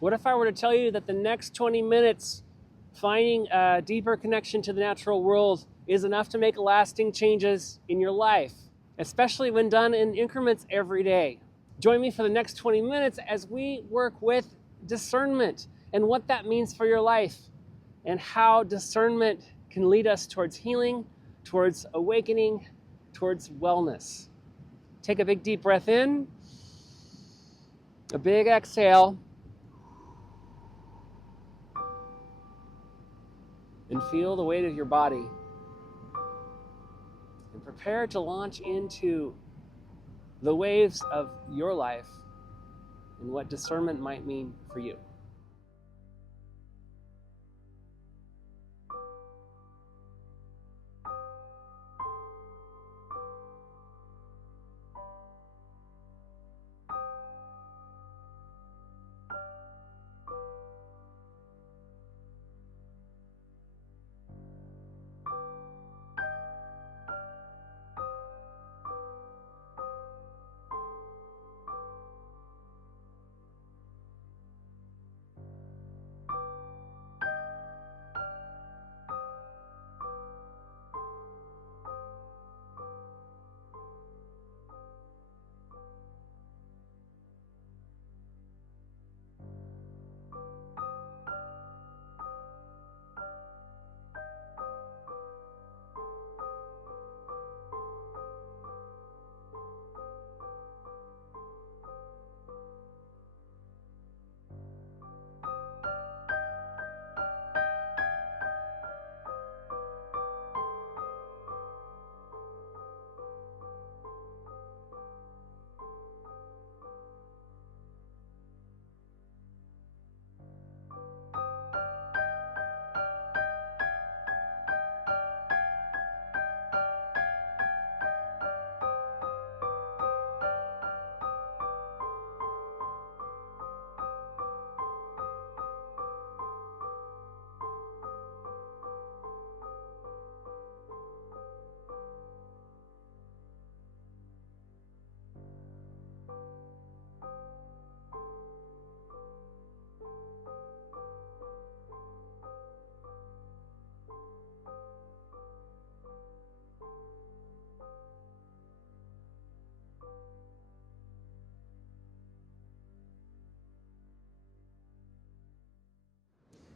What if I were to tell you that the next 20 minutes finding a deeper connection to the natural world is enough to make lasting changes in your life, especially when done in increments every day? Join me for the next 20 minutes as we work with discernment and what that means for your life and how discernment can lead us towards healing, towards awakening, towards wellness. Take a big deep breath in, a big exhale, and feel the weight of your body. And prepare to launch into the waves of your life and what discernment might mean for you.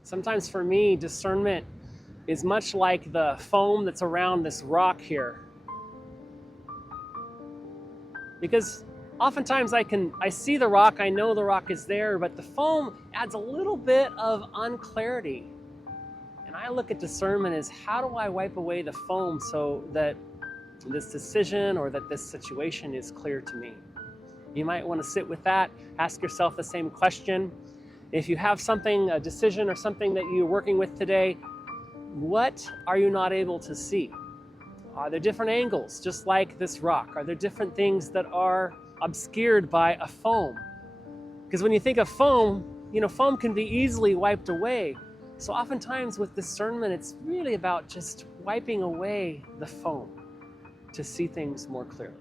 Sometimes for me, discernment is much like the foam that's around this rock here. Because oftentimes I see the rock, I know the rock is there, but the foam adds a little bit of unclarity. And I look at discernment as, how do I wipe away the foam so that this decision or that this situation is clear to me? You might want to sit with that, ask yourself the same question. If you have something, a decision or something that you're working with today, what are you not able to see? Are there different angles, just like this rock? Are there different things that are obscured by a foam? Because when you think of foam, foam can be easily wiped away. So oftentimes with discernment, it's really about just wiping away the foam to see things more clearly.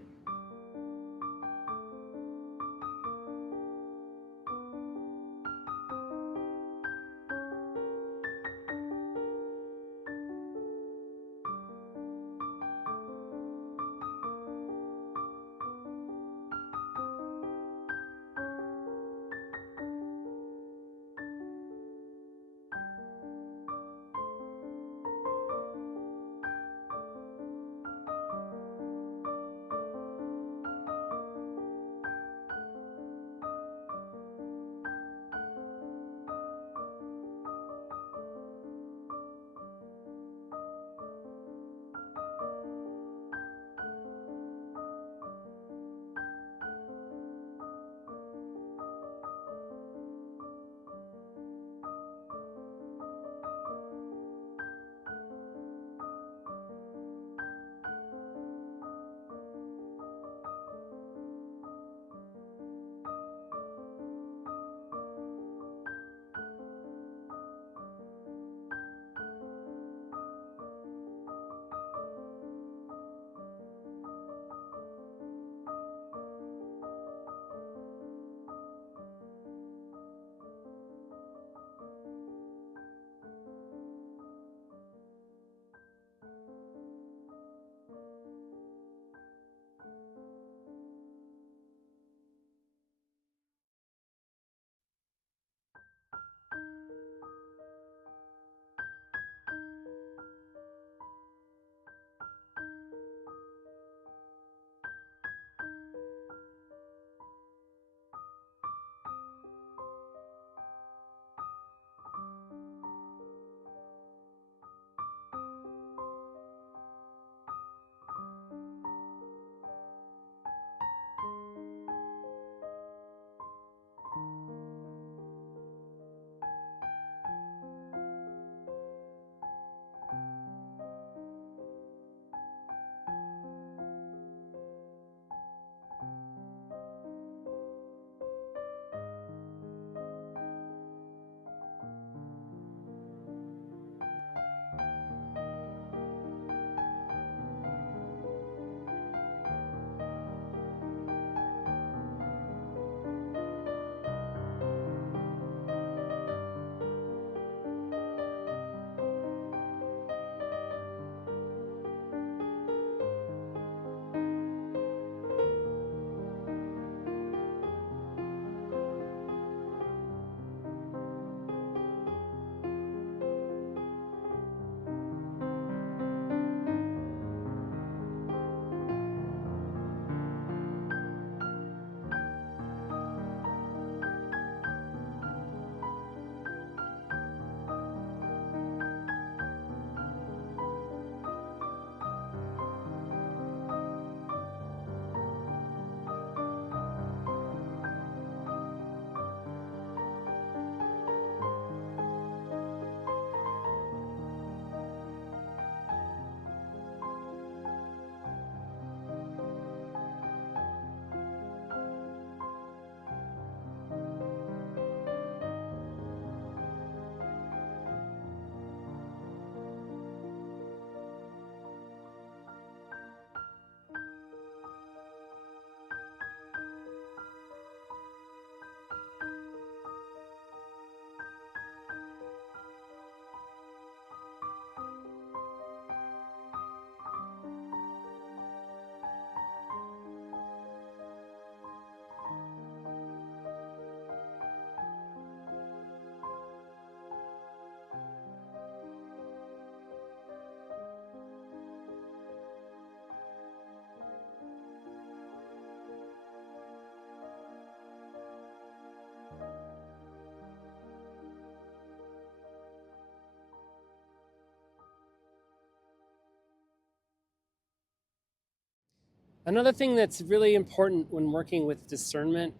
Another thing that's really important when working with discernment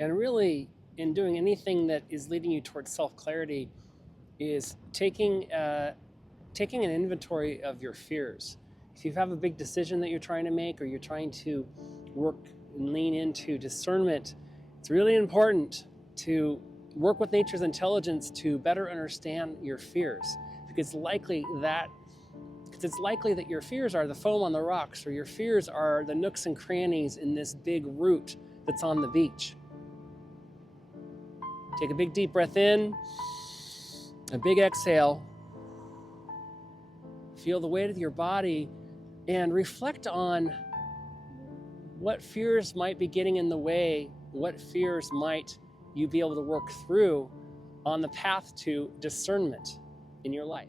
and really in doing anything that is leading you towards self-clarity is taking an inventory of your fears. If you have a big decision that you're trying to make, or you're trying to work and lean into discernment, it's really important to work with nature's intelligence to better understand your fears, because it's likely that your fears are the foam on the rocks, or your fears are the nooks and crannies in this big root that's on the beach. Take a big deep breath in, a big exhale. Feel the weight of your body and reflect on what fears might be getting in the way, what fears might you be able to work through on the path to discernment in your life.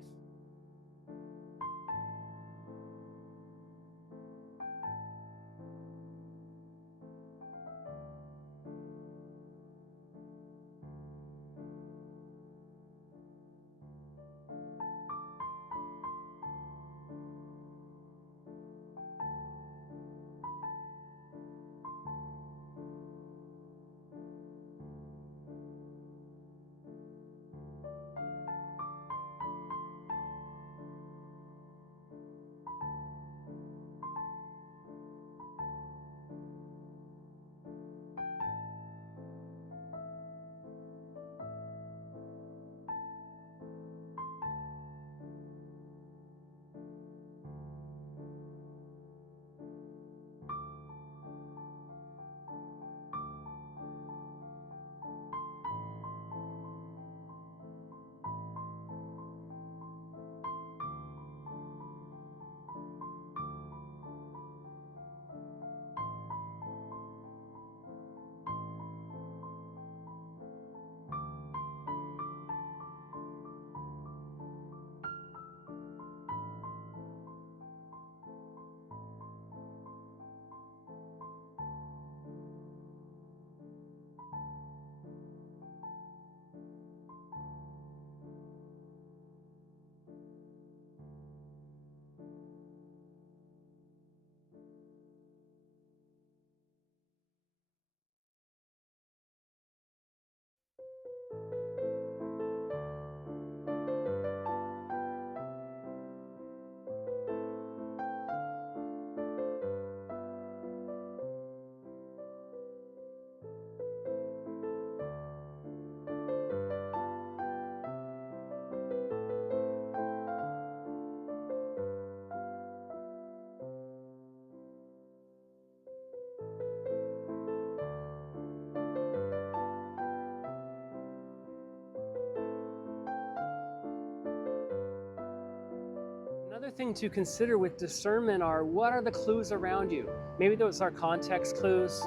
Another thing to consider with discernment are, what are the clues around you? Maybe those are context clues.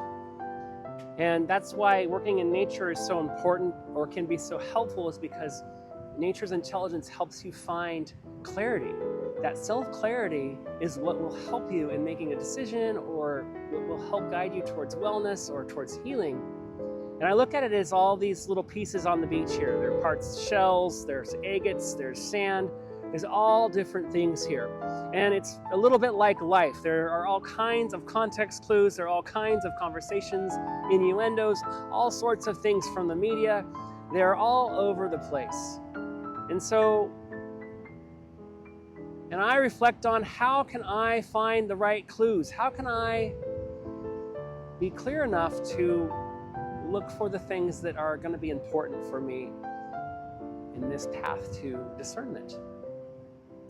And that's why working in nature is so important, or can be so helpful, is because nature's intelligence helps you find clarity. That self-clarity is what will help you in making a decision, or what will help guide you towards wellness or towards healing. And I look at it as all these little pieces on the beach here. There are parts shells, there's agates, there's sand, there's all different things here. And it's a little bit like life. There are all kinds of context clues, there are all kinds of conversations, innuendos, all sorts of things from the media. They're all over the place. And I reflect on, how can I find the right clues? How can I be clear enough to look for the things that are going to be important for me in this path to discernment?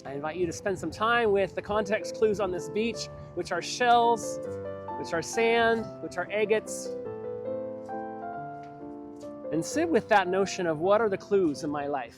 I invite you to spend some time with the context clues on this beach, which are shells, which are sand, which are agates, and sit with that notion of, what are the clues in my life?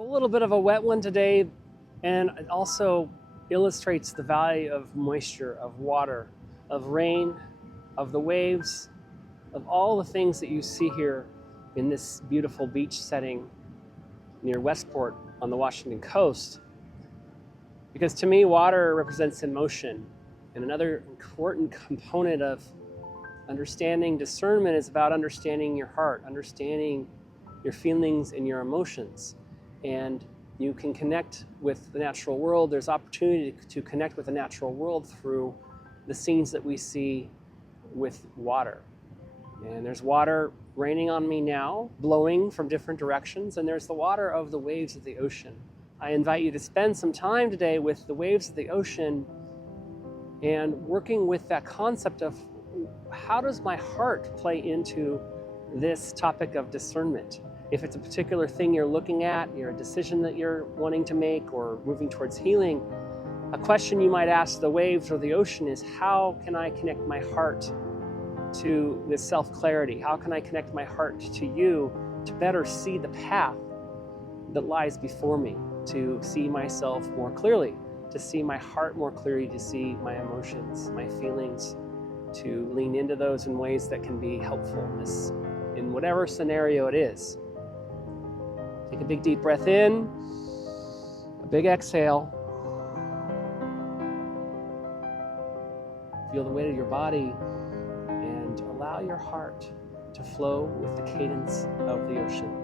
a little bit of a wet one today, and it also illustrates the value of moisture, of water, of rain, of the waves, of all the things that you see here in this beautiful beach setting near Westport on the Washington coast. Because to me, water represents emotion. And another important component of understanding discernment is about understanding your heart, understanding your feelings and your emotions. And you can connect with the natural world. There's opportunity to connect with the natural world through the scenes that we see with water. And there's water raining on me now, blowing from different directions, and there's the water of the waves of the ocean. I invite you to spend some time today with the waves of the ocean and working with that concept of how does my heart play into this topic of discernment? If it's a particular thing you're looking at, a decision that you're wanting to make or moving towards healing, a question you might ask the waves or the ocean is, how can I connect my heart to this self-clarity? How can I connect my heart to you to better see the path that lies before me, to see myself more clearly, to see my heart more clearly, to see my emotions, my feelings, to lean into those in ways that can be helpful in whatever scenario it is. Take a big deep breath in, a big exhale. Feel the weight of your body and allow your heart to flow with the cadence of the ocean.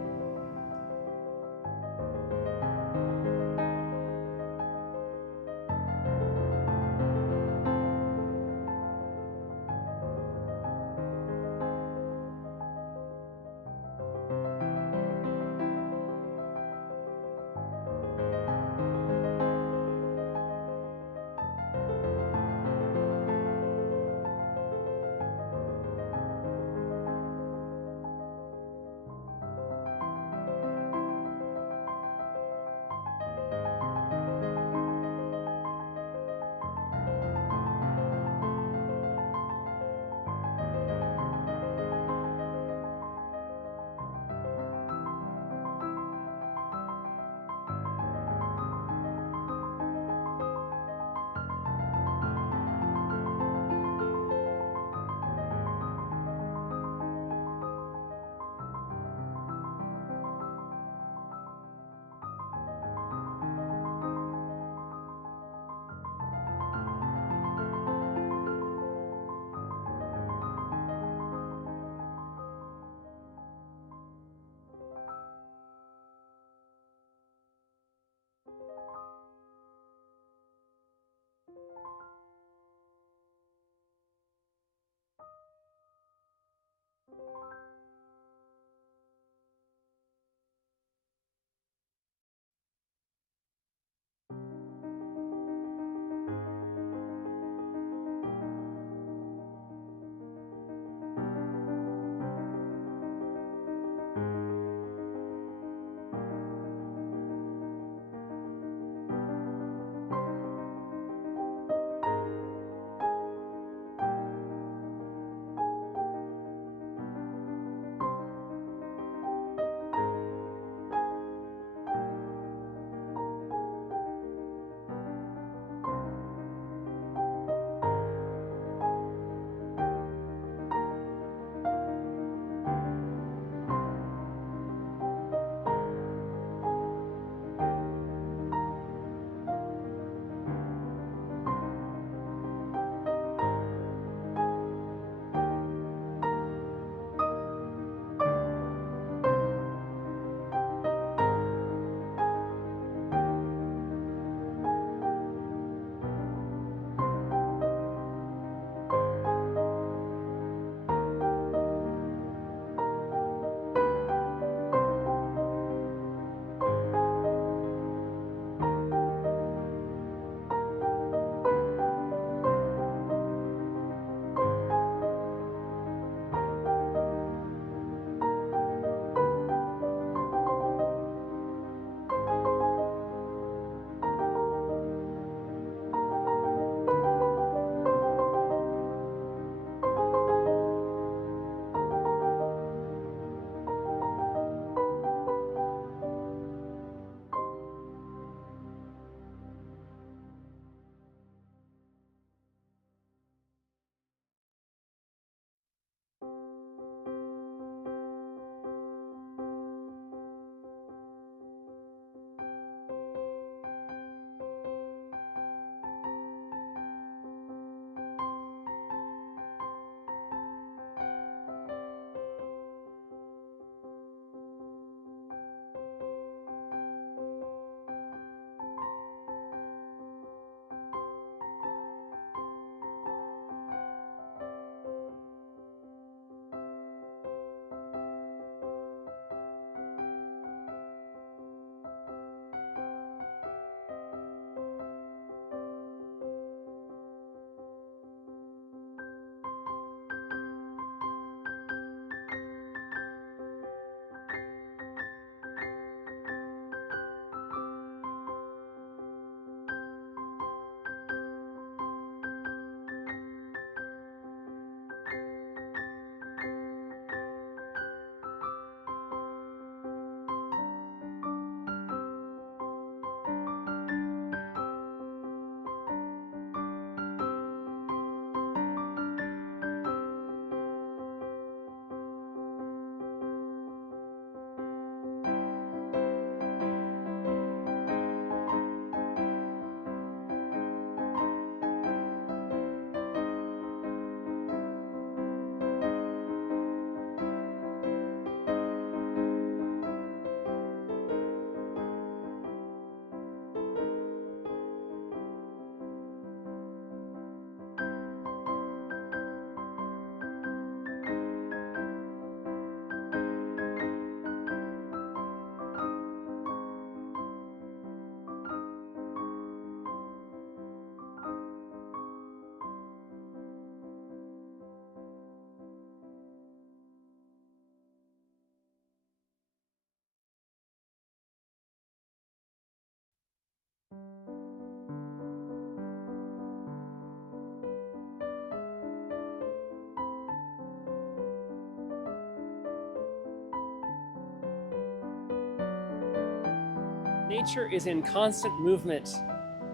Nature is in constant movement,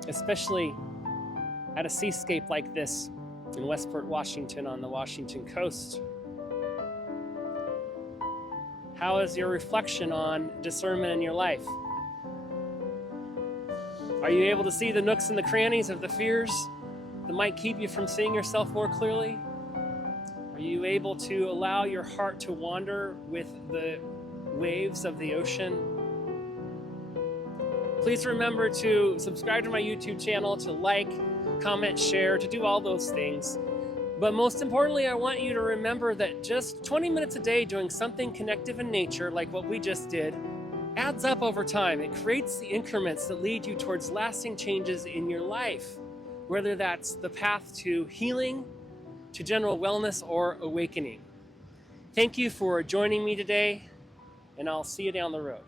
especially at a seascape like this in Westport, Washington on the Washington coast. How is your reflection on discernment in your life? Are you able to see the nooks and the crannies of the fears that might keep you from seeing yourself more clearly? Are you able to allow your heart to wander with the waves of the ocean? Please remember to subscribe to my YouTube channel, to like, comment, share, to do all those things. But most importantly, I want you to remember that just 20 minutes a day doing something connective in nature, like what we just did, adds up over time. It creates the increments that lead you towards lasting changes in your life, whether that's the path to healing, to general wellness, or awakening. Thank you for joining me today, and I'll see you down the road.